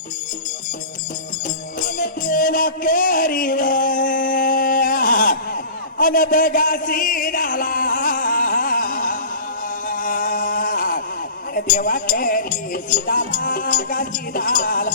देवा करीव अन दगासी डाला देवा करी सिदाला गाची डाला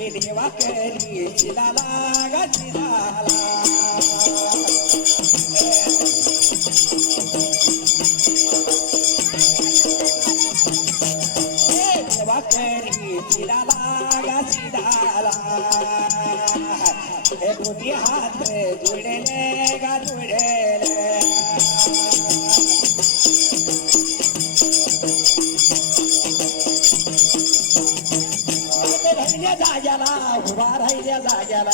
देवा करी सिदाला गाची डाला देवा करी सिदाला गाची डाला दोन्ही हात जुळले गा जुळले राहिल्या जाग्याला उभा राहिल्या जाग्याला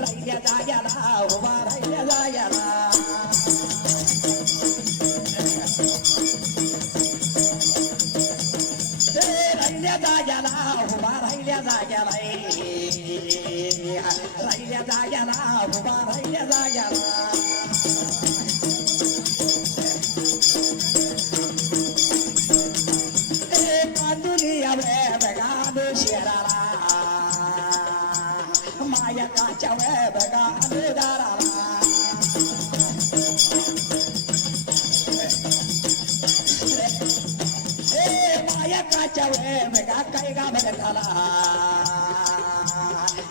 राहिल्या जाग्याला उभा राहिल्या जाग्याला राहिल्या जाग्याला उभा राहिल्या जाग्याला राहिल्या जाग्याला उभा राहिल्या जाग्याला शेराला माया काच्या वे बघा अनुदाराला माया काच्या वे बघा काय गा बघाला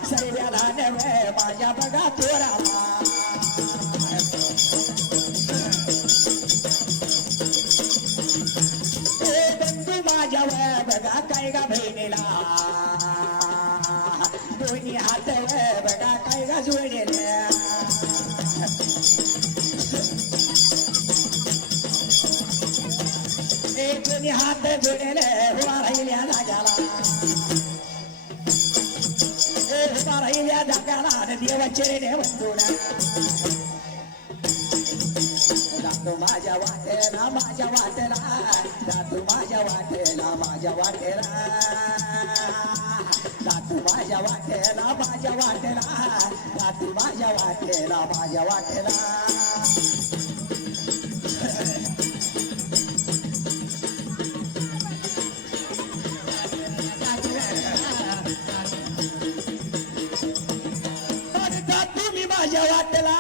सर्व्याला नवे माझ्या बघा तोराला बंधू माझ्या वे बघा काय गा बहिणीला दोन्ही हात बघा काय गा जोडले दोन्ही हात जोडले उभा राहिल्या जाग्याला उभा राहिल्या जाग्याला देवाचे रे बंधूला जातो माझ्या वाटेला माझ्या वाटेला जातो माझ्या वाटेला माझ्या वाटेला जातो माझ्या वाटेला माझ्या वाटेला जातो माझ्या वाटेला माझ्या वाटेला तुम्ही माझ्या वाटेला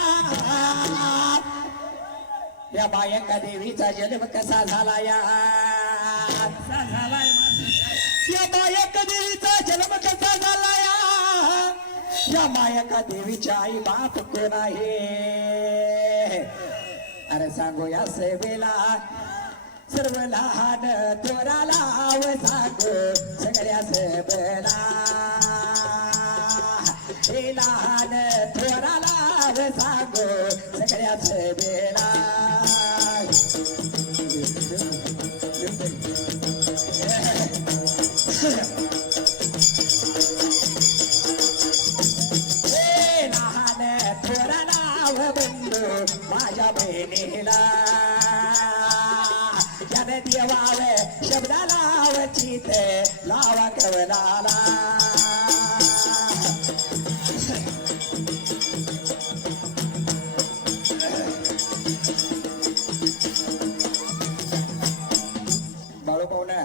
या बायका देवीचा जन्म कसा झाला या बायका देवीचा जन्म कसा झाला या मायका देवीच्या आई बाप कोण आहे अरे सांगू या सेवेला सर्व लहान थोराला सांगू सगळ्या सेवेला हे लहान थोराला सांगू सगळ्या सेवेला माझ्या बहिणीला त्याने देवावे शब्दाला वचित लावा कवनाला बाळू पाहुणा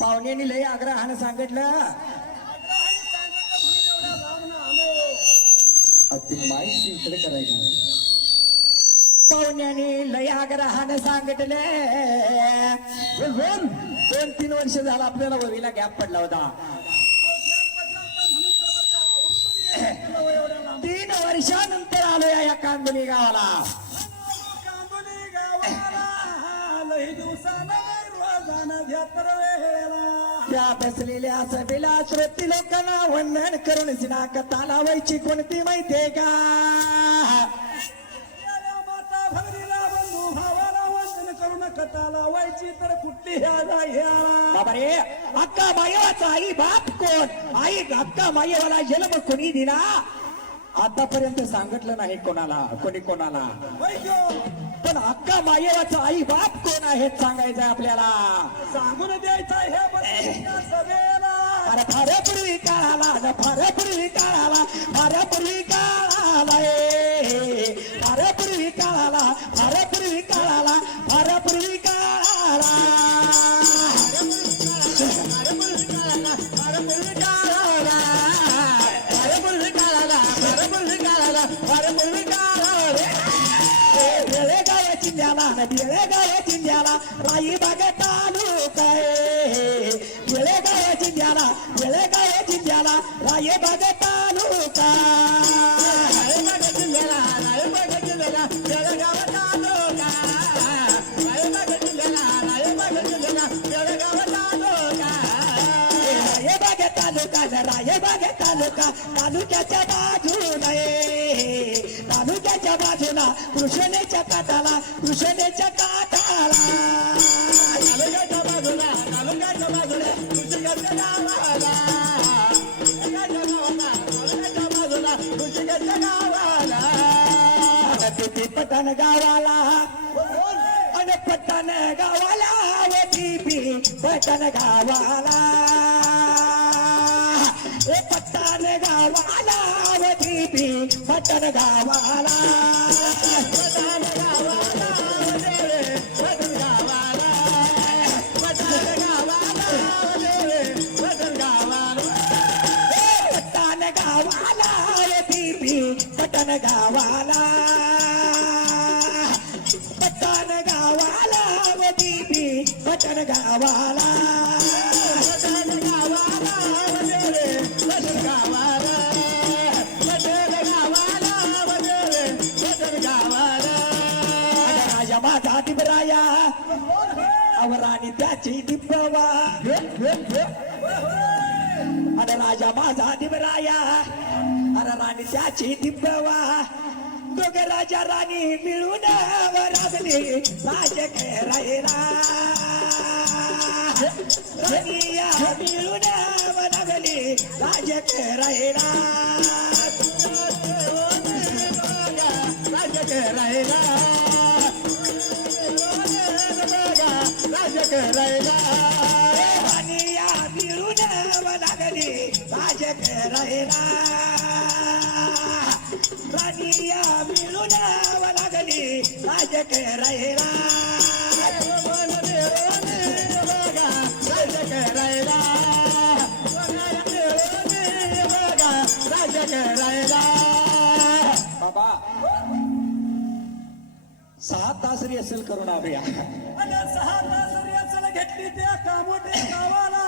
पाहुण्याने लय आग्रहानं सांगितलं माहिती इकडे करायची पाहुण्याने लय आग्रहानं सांगितले 2-3 वर्ष झालं आपल्याला ववीला गॅप पडला होता 3 वर्षानंतर आलो या कांदोली गावाला लई दिवसाला त्या बसलेल्या सभेला श्रोती लोकांना वंदन करून सिनाकता लावायची कोणती माहितीये का माता भगिनीला बंधू भावाला वंदन करून कथा लावायची तर कुठली बाबा रे अक्का मायवाचा आई बाप कोण आई अक्का मायवाला जन्म कोणी दिला आतापर्यंत सांगितलं नाही कोणाला पण अक्का मायवाचा आई बाप कोण आहे सांगायचंय आपल्याला सांगून द्यायचं हे सभेला अरे फारपूर्वी काळाला फारपूर्वी काळाला फारपूर्वी काळाला फारपूर्वी काळाला फारपूर्वी काळाला फारपूर्वी काळाला जिल्ह्याला बेळगाव जिल्ह्याला राईबाग तालुका बेळगाव जिल्ह्याला राईबाग तालुका रायबाग जिल्ह्याला बेळगाव तालुका रायबाग जिल्ह्याला बेळगाव तालुका रायबाग तालुका तालुक्याच्या बाजूला कृष्णेच्या काठाला तालुक्याच्या बाजूला कृषिकाच्या गावाला कृषिकाच्या गावाला पटण गावाला आणि पटण गावाला पटण गावाला पटण गावाला पटण गावाला पटण गावाला पटण गावाला राजा माझा दिबराया अवराणी त्याची दिब्बवा अरे राजा माझा दिबराया अरे राणी त्याची दिब्बवा दोघे राजा राणी मिळून वरागली राज खेळायला राणीया मिळून वरागली राज खेळायला राणीया मिळून वरागली राज खेळायला राणीया मिळून लागली राज करायला बाबा 6 तास रिहर्सल करून आलोया 6 तास रिहर्सल घेतली त्या कामोठे गावाला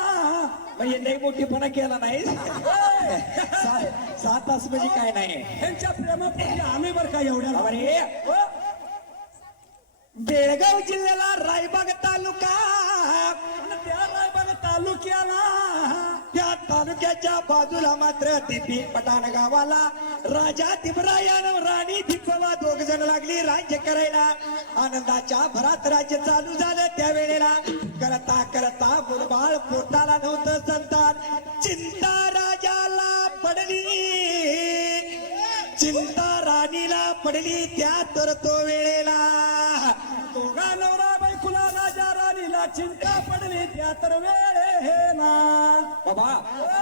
म्हणजे लई मोठीपणा केला नाही 6 तास म्हणजे काय नाही त्यांच्या प्रेमाप्रती आम्ही बरं का एवढ्या अरे बेळगाव जिल्ह्याला रायबाग तालुका त्या रायबाग तालुक्याला त्या तालुक्याच्या बाजूला मात्र दिपी पठाण गावाला राजा दिबरायान राणी दिपवा 2 जण लागली राज्य करायला आनंदाच्या भरात राज्य चालू झालं त्यावेळेला करता करता मुलबाळ पोटाला नव्हतं संतान चिंता राजाला पडली चिंता राणीला पडली त्या तर तो वेळेला दोघा नवरा बायकुला राजा राणीला चिंता पडली त्या तर वेळेला बाबा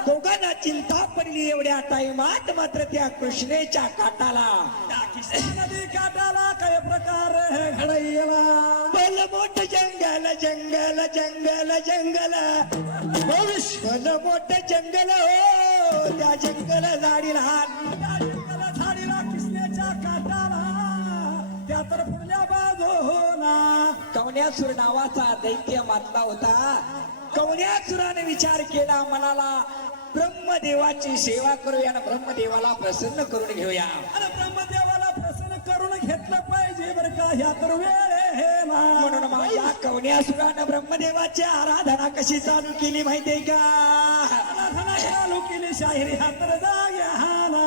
दोघांना चिंता पडली एवढ्या टाइमात मात्र त्या कृष्णेच्या काठाला त्या कृष्णा नदी काठाला काय प्रकार घडला भल मोठ जंगल जंगल जंगल जंगल भल मोठ जंगल हो त्या जंगल झाडीला झाडीला कृष्णेच्या काठाला त्या तर पुढल्या बाजूला कवण्यासूर नावाचा दैत्य मातला होता कवण्यासुराने विचार केला मनाला ब्रह्मदेवाची सेवा करूया आणि ब्रह्मदेवाला प्रसन्न करून घेऊया आणि ब्रह्मदेवाला प्रसन्न करून घेतलं पाहिजे बरं का ह्या तर वेळेला म्हणून माझ्या कवण्यासुरानं ब्रह्मदेवाची आराधना कशी चालू केली माहितीये का आराधना चालू केली शाहिरी ह्या तर जाग्याला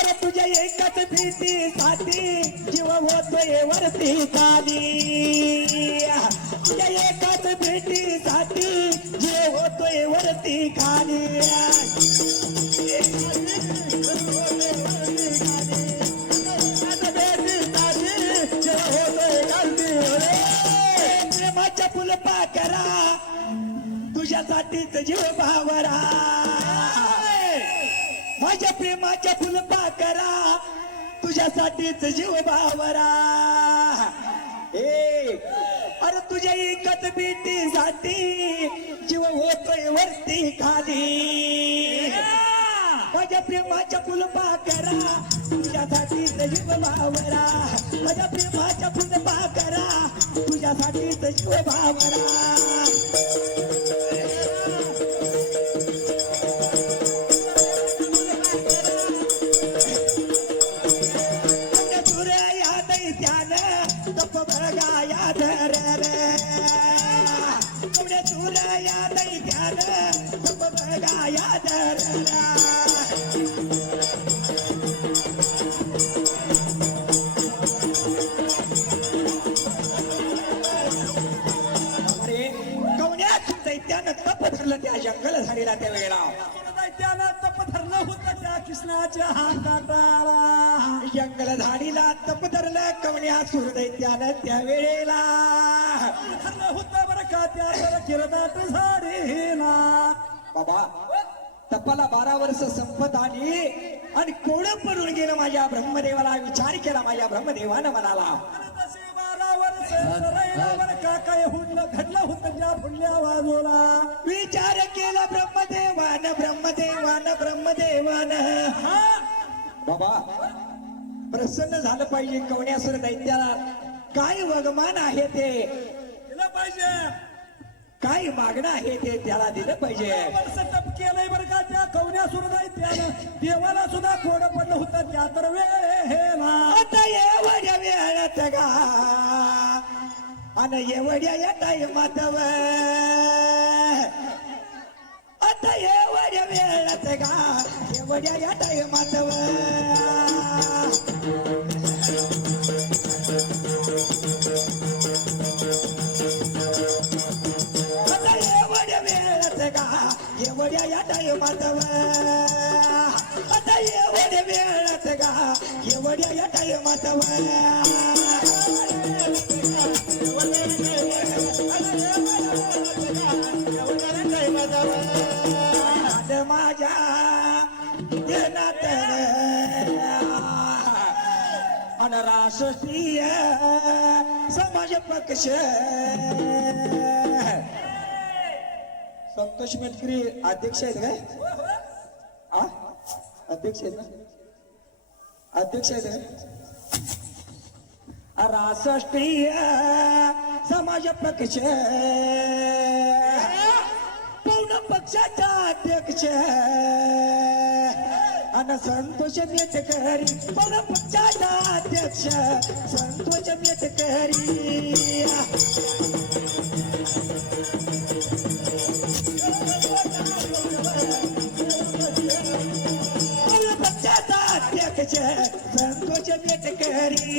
अरे तुझ्या एकच भीतीसाठी जीव होतोय वरती खाली तुझ्या एकाच भेटीसाठी जीव होतोय वरती खाली प्रेमाच्या फुलपा करा तुझ्यासाठीच जीव भावरा माझ्या प्रेमाच्या फुलपा करा तुझ्यासाठीच जीव भावरा अरे तुझ्या एकच बेटीसाठी जीव होतोय वरती खाली माझ्या प्रेमाच्या फुलपाखरा तुझ्यासाठीच जीव भावरा माझ्या प्रेमाच्या फुलपाखरा तुझ्यासाठीच जीव भावरा तप धरलं त्या जंगल झालेला त्या वेळेला त्यानं तप धरलं होतं त्या कृष्णाच्या हाताला जंगल झाडीला तप धरलं कवण्या सुरदैत्यानं त्या वेळेला धरलं होतं बरं का त्या किरदाट झाडीला बाबा तपाला 12 वर्ष संपत आली आणि कोण पडून गेलं माझ्या ब्रह्मदेवाला विचार केला माझ्या ब्रह्मदेवानं म्हणाला 12 वर्ष सराईला बरं का काय घडलं होतं त्या फुडल्या बाजूला विचार केला ब्रह्मदेवान हा बाबा प्रसन्न झालं पाहिजे कवण्यासुर दैत्याला काय वगमान आहे ते दिलं पाहिजे काय मागणं आहे ते त्याला दिलं पाहिजे वर्ष तप केलंय बरं का त्या कवण्या सुरदाय त्यानं देवाला सुद्धा कोड पडलं होतं त्या तर वेळ हे ना आता एवढ्या वेळात गा आणि एवढ्या या टाइमातव आता एवढ्या वेळात गा एवढ्या या टाइमातव आता एवढ्या वेळात गा एवढ्या या टाइमातव आता एवढ्या वेळात गा एवढ्या या टाइमातव माझ्या देनात राष्ट्रीय समाज पक्ष संतोष मेटकरी अध्यक्ष आहेत काय अध्यक्ष आहेत ना अध्यक्ष आहेत राष्ट्रीय समाज पक्ष पूर्ण पक्षाचा अध्यक्ष आणि संतोष मेटकरी पूर्ण पक्षाचा अध्यक्ष संतोष मेटकरी पूर्ण पक्षाचा अध्यक्ष संतोष मेटकरी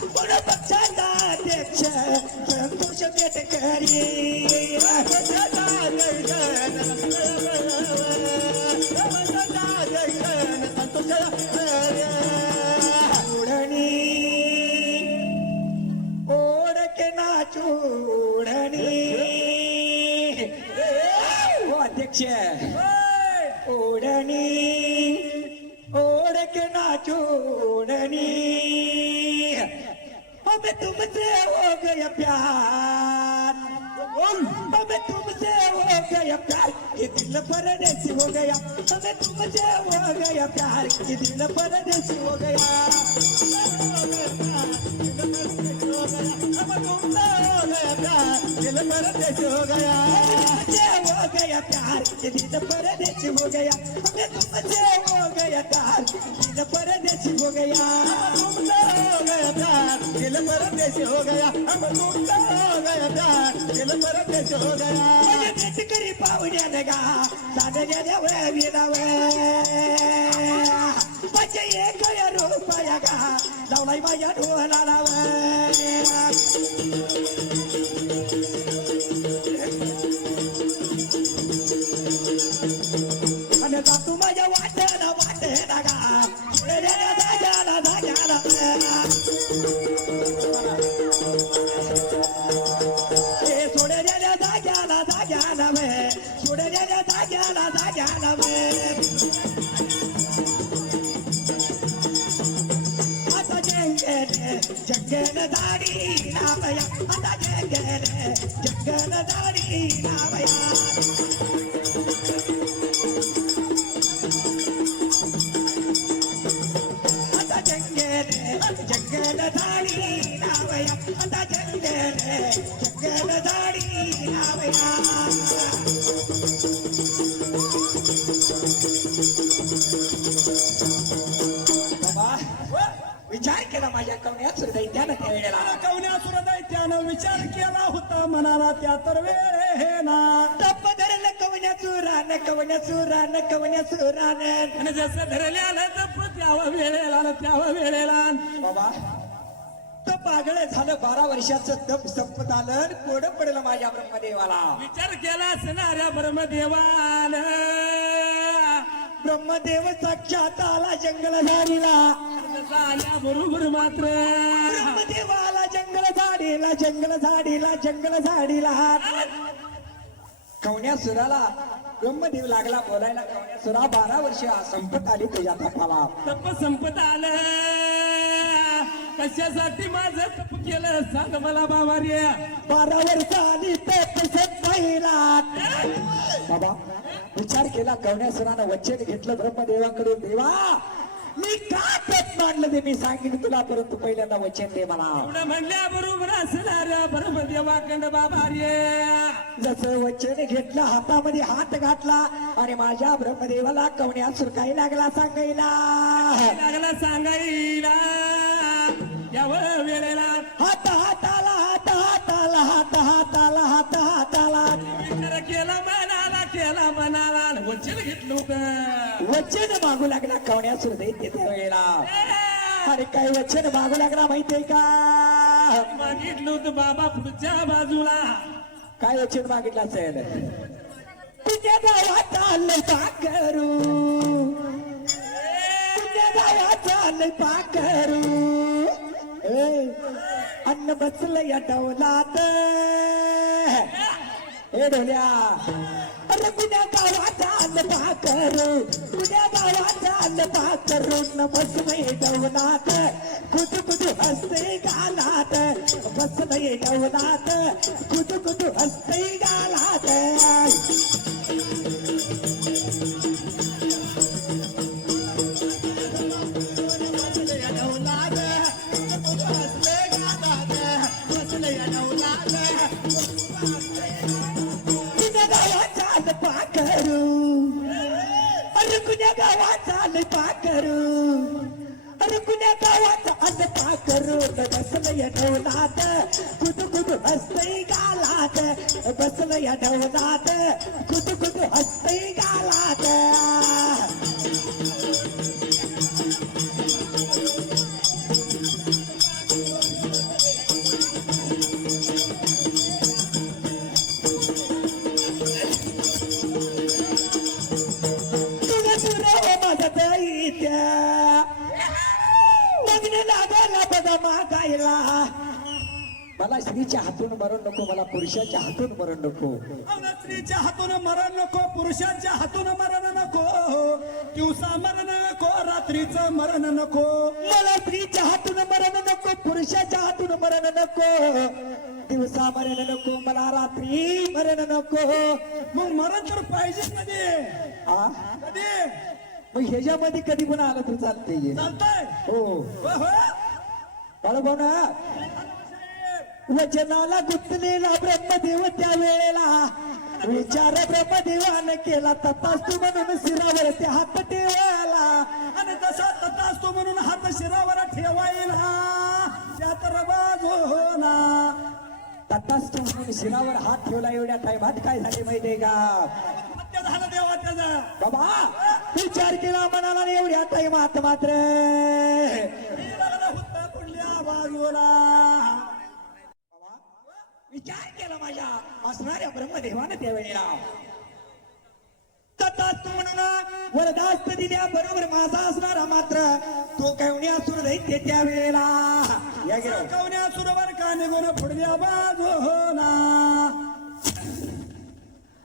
पूर्ण पक्षाचा अध्यक्ष संतोष मेटकरी ओढके नाचूडणी अध्यक्ष ओढणी ओढके नाचूडणी हमें तुमसे हो गया प्यार हमें तुमसे हो गया प्यार ये दिल परदेसी हो गया हमें तुमसे हो गया प्यार ये दिल परदेसी हो गया दिल परदेसी हो गया हो गया प्यार ये दिल परदेसी हो गया हमें तुमसे हो गया प्यार दिल परदेसी हो गया हो गया प्यार दिल परदेसी हो गया हम तुमचा हो गया प्यार दिल परदेसी हो गया मेटकरी पाहुण्यानं गा साध गेल्या विनाव माझ्या एक रुपया गा लावलाय माझ्या ढोलाला आणि जातो माझ्या वाटेना गा जाग्याला सोडलेल्या जाग्याला वे सोडलेल्या जाग्याला वे आता जंगल दाढी नावया आता जंगल दाढी नावया आता जंगल झाडी लावया बाबा विचार केला माझ्या कवण्यात दैत्यानं त्या वेळेला कवण्यासुर दैत्यानं विचार केला होता मनाला त्या तर वेळ हे ना तप धरलं कवण्याचुरान कवण्याचुरान कवण्याचुरान आणि जसं धरल्याला तप त्यावा वेळेला बाबा तो पागळ झालं 12 वर्षाचं तप संपत आलं कोड पडलं माझ्या ब्रह्मदेवाला विचार केला असणाऱ्या ब्रह्मदेवान ब्रह्मदेव साक्षात आला जंगल झाडीला बरोबर मात्र ब्रह्मदेवाला जंगल झाडीला जंगल झाडीला जंगल झाडीला कवण्यासुराला ब्रह्मदेव लागला बोलायला कवण्यासुरा 12 वर्ष संपत आली तुझ्या तपाला तप संपत आलं कशासाठी माझं तप केलं सांग मला बाबा रे 12 वर्ष आली तप संपायला बाबा विचार केला कवण्यासुरानं वचन घेतलं ब्रह्मदेवाकडून देवा मी का तप मांडलं ते मी सांगेन तुला परंतु पहिल्यांदा वचन दे मला एवढं म्हणल्या बरोबर असणाऱ्या ब्रह्मदेवाकडं बाबा रे जसं वचन घेतलं हातामध्ये हात घातला आणि माझ्या ब्रह्मदेवाला कवण्यासुर काही लागला सांगायला लागला सांगायला यावर वेळेला हात हाताला हात हाताला हात हाताला हात हाताला विचार केला मनाला वचन घेतलं होतं वचन मागू लागला कवण्यासुर दैत्य त्या वेळेला अरे काय वचन मागू लागला माहितीये का मागितलं होतं बाबा पुढच्या बाजूला काय वचन मागितलं असेल तुझ्या गावात आलं पाकरू तुझ्या गावात आलं पाकरू अन्न बसलं या डौलात हे ढोल्या अरे कुण्या गावात आलं पाकरू कुण्या गावात आलं पाकरू न बसलंय डौलात कुठू कुठू हसते गालात बसलंय डौलात कुठू कुठू हसते गालात पाकरू अरे कुण्या गावात आलं पाकरू अरे कुण्या गावात आलं पाकरू बसलं या डौलात कुठू कुठू हसतंय गालात बसलं या डौलात कुठू कुठू हसतंय गालात मागायला मला स्त्रीच्या हातून मरण नको मला पुरुषाच्या हातून मरण नको स्त्रीच्या हातून मरण नको पुरुषाच्या हातून मरण नको दिवसा मरण नको रात्रीचं मरण नको मला स्त्रीच्या हातून मरण नको पुरुषाच्या हातून मरण नको दिवसा मरण नको मला रात्री मरण नको मग मरण तर पाहिजे कधी कधी मग ह्याच्यामध्ये कधी पण आलं तर चालतंय चालतंय हो बाळभावना वचनाला गुंतलेला ब्रह्मदेव त्या वेळेला विचार ब्रह्मदेवानं केला तथास्तु म्हणून शिरावर ते हात ठेवायला आणि तसा तथास्तु म्हणून हात शिरावर ठेवायला त्या तर बाजूला तथास्तु म्हणून शिरावर हात ठेवला एवढ्या टाइमात काय झाले माहितीये का झालं देवा त्याचा बाबा विचार केला मनाला एवढ्या टाइमात मात्र विचार केला माझ्या असणाऱ्या ब्रह्मदेवानं त्यावेळेला तथास्तु म्हणून वरदास्त दिल्या बरोबर माझा असणारा मात्र तो कवण्यासुर दैत्य त्यावेळेला या गेला कवण्यासुरवर का निघून पुढल्या बाजूला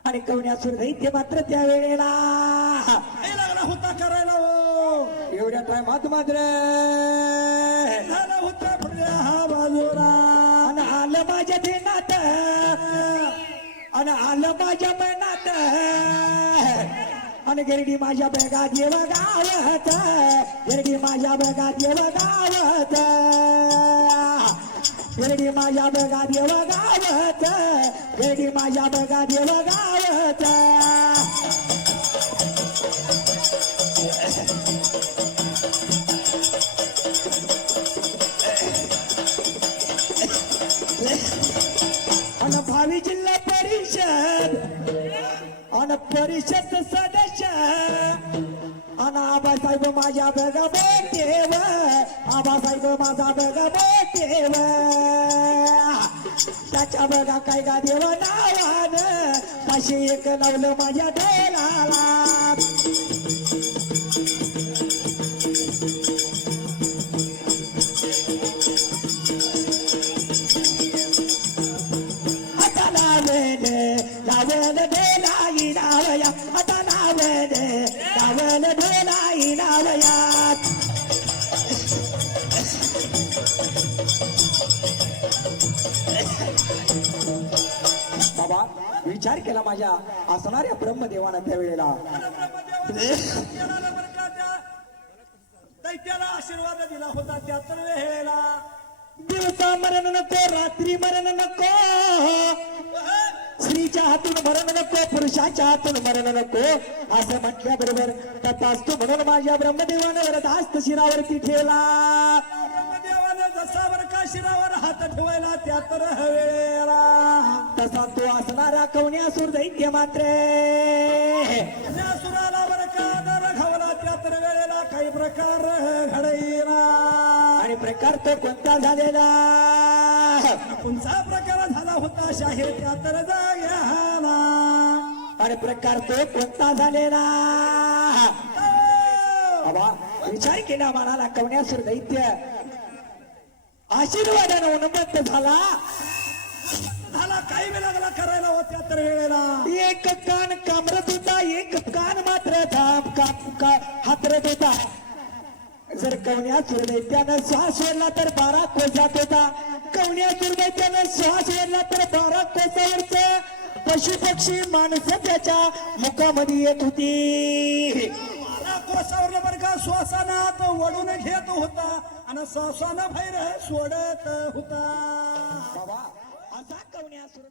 आणि कवण्यासुर दैत्य मात्र त्यावेळेला लागला होता करायला हो एवढ्या टाइमात मात्र झाला होता पुढल्या हा बाजूला आणि आलं माझ्या ध्यानात आणि आलं माझ्या मनात आणि गिरडी माझ्या बगात येव गावत गिरडी माझ्या बगात येव गावत वेडी माझ्या बघा देव गावत वेडी माझ्या बघा देव गावत अन भावी जिल्हा परिषद अन परिषद सदस्य अन आबासाहेब माझ्या बघा बोटेव आबासाहेब माझा बघा बोटेव त्याच्या बघा काय गा देव नावान 501 लावलं माझ्या डोलाला आता लावलं डोलाई नावया आता लावलं डोलाई नावया बाबा विचार केला माझ्या असणाऱ्या ब्रह्मदेवानं त्यावेळेला दैत्याला आशीर्वाद दिला होता त्या तर वेळेला दिवसा मरण नको रात्री मरण नको स्त्रीच्या हातून मरण नको पुरुषाच्या हातून मरण नको असं म्हटल्याबरोबर तथास्तु म्हणून माझ्या ब्रह्मदेवानं वरदास्त शिरावरती ठेवला ब्रह्मदेवानं जसा बर का शिरावर हात ठेवायला त्या तर वेळेला तसा तो असणारा कवण्यासूर दैत्य मात्र त्या सुराला बर का दर घावला त्या तर वेळेला काही प्रकार घडईला आणि प्रकार तो कोणता झालेला कोणता प्रकार झाला होता शाहीर त्या तर जाग्याला आणि प्रकार तो कोणता झालेला बाबा विचार केला मनाला कवण्यासूर दैत्य आशीर्वादानं उन्मत्त झाला काही वेळ लागला करायला होत्या तर वेळेला एक कान कामरत होता एक कान मात्र हातरत होता जर कवण्यासूर दैत्यानं श्वास सोडला तर 12 कोस जात होता कवण्यासूर दैत्यानं श्वास सोडला तर 12 कोसावरच पशु पक्षी माणसं त्याच्या मुखामध्ये येत होती कोसावरला बर का श्वासानं तो वडून घेत होता आणि श्वासानं बाहेर सोडत होता बाबा असा कवण्यासूर